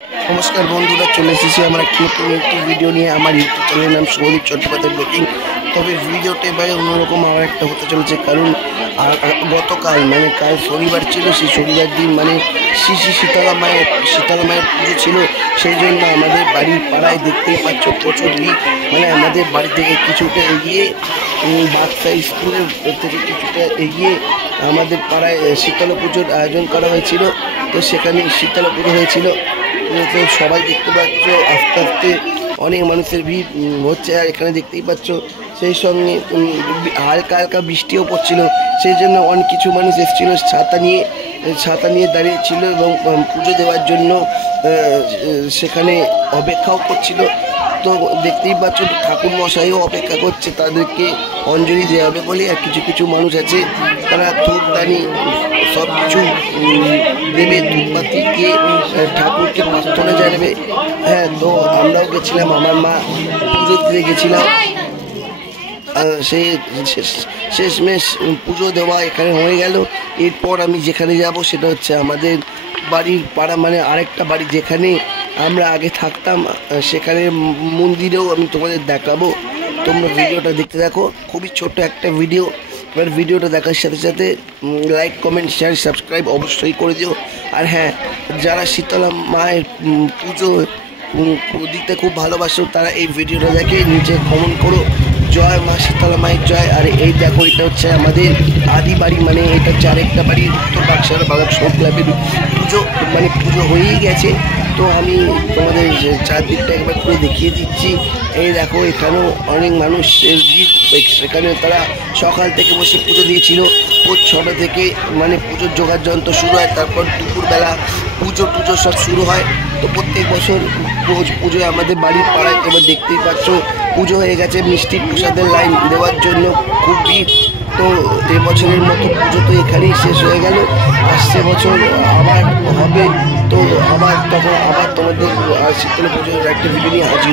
নমস্কার বন্ধুরা, চলে এসেছি আমরা নতুন একটি ভিডিও নিয়ে। আমার ইউটিউব চ্যানেলের নাম শুভদীপ চট্টোপাধ্যায় ব্লগিং। তবে ভিডিওটা এবারে অন্যরকম আর একটা হতে চলেছে, কারণ গতকাল কাল শনিবার ছিল। সেই শনিবার দিন শ্রী শীতলা মায়ের পুজো ছিল। সেই জন্য আমাদের বাড়ির পাড়ায় দেখতেই পাচ্ছ প্রচুর ভিড়। আমাদের বাড়ি থেকে কিছুটা এগিয়ে বাচ্চা স্কুলের থেকে কিছুটা এগিয়ে আমাদের পাড়ায় শীতলা পুজোর আয়োজন করা হয়েছিল। তো সেখানে শীতলা পুজো হয়েছিল। তো সবাই দেখতে পাচ্ছ আস্তে আস্তে অনেক মানুষের ভিড় হচ্ছে। আর এখানে দেখতেই পাচ্ছ সেই সঙ্গে হালকা হালকা বৃষ্টিও পড়ছিল। সেই জন্য অনেক কিছু মানুষ এসেছিল ছাতা নিয়ে দাঁড়িয়েছিল এবং পুজো দেওয়ার জন্য সেখানে অপেক্ষাও করছিল। তো দেখতেই পাচ্ছ ঠাকুর মশাইও অপেক্ষা করছে, তাদেরকে অঞ্জলি দেওয়া হবে বলে। আর কিছু কিছু মানুষ আছে তারা ধূপদানি সব কিছু দেবে, ধূপবাতি দিয়ে ঠাকুরকে প্রার্থনা জানাবে। হ্যাঁ, তো আমরাও গেছিলাম, আমার মা পুজো দিতে গেছিলাম। সেই শেষমেশ পুজো দেওয়া এখানে হয়ে গেল। এরপর আমি যেখানে যাব সেটা হচ্ছে আমাদের বাড়ির পাড়া, আরেকটা বাড়ি যেখানে আমরা আগে থাকতাম। সেখানে মন্দিরেও আমি তোমাদের দেখাবো। তোমরা ভিডিওটা দেখতে থাকো, খুবই ছোট্ট একটা ভিডিও। এবার ভিডিওটা দেখার সাথে সাথে লাইক, কমেন্ট, শেয়ার, সাবস্ক্রাইব অবশ্যই করে দিও। আর হ্যাঁ, যারা শীতলা মায়ের পুজো দিতে খুব ভালোবাসো তারা এই ভিডিওটা দেখে নিচে কমেন্ট করো, জয় মা শীতলা মায়ের জয়। আর এই দেখো, এটা হচ্ছে আমাদের আদি বাড়ি, এটা হচ্ছে আরেকটা বাড়ি, উত্তর বাক্সার বালক সব ক্লাবের পুজো পুজো হয়েই গেছে। তো আমি তোমাদের চারদিকটা একবার করে দেখিয়ে দিচ্ছি। এই দেখো, এখানেও অনেক মানুষের ভিড়। সেখানে তারা সকাল থেকে বসে পুজো দিয়েছিল। ভোর 6টা থেকে পুজোর জোগাড় যন্ত্র শুরু হয়, তারপর দুপুরবেলা পুজো সব শুরু হয়। তো প্রত্যেক বছর পুজোয় আমাদের বাড়ির পাড়ায় তোমরা দেখতেই পাচ্ছ পুজো হয়ে গেছে। মিষ্টি প্রসাদের লাইন দেওয়ার জন্য খুব ভিড়। তো এবছরের মতো পুজো তো এখানেই শেষ হয়ে গেল। আসছে বছর আবার হবে। তো তখন আবার তোমাদের শীতলা পুজোর একটা ভিডিও নিয়ে হাজির।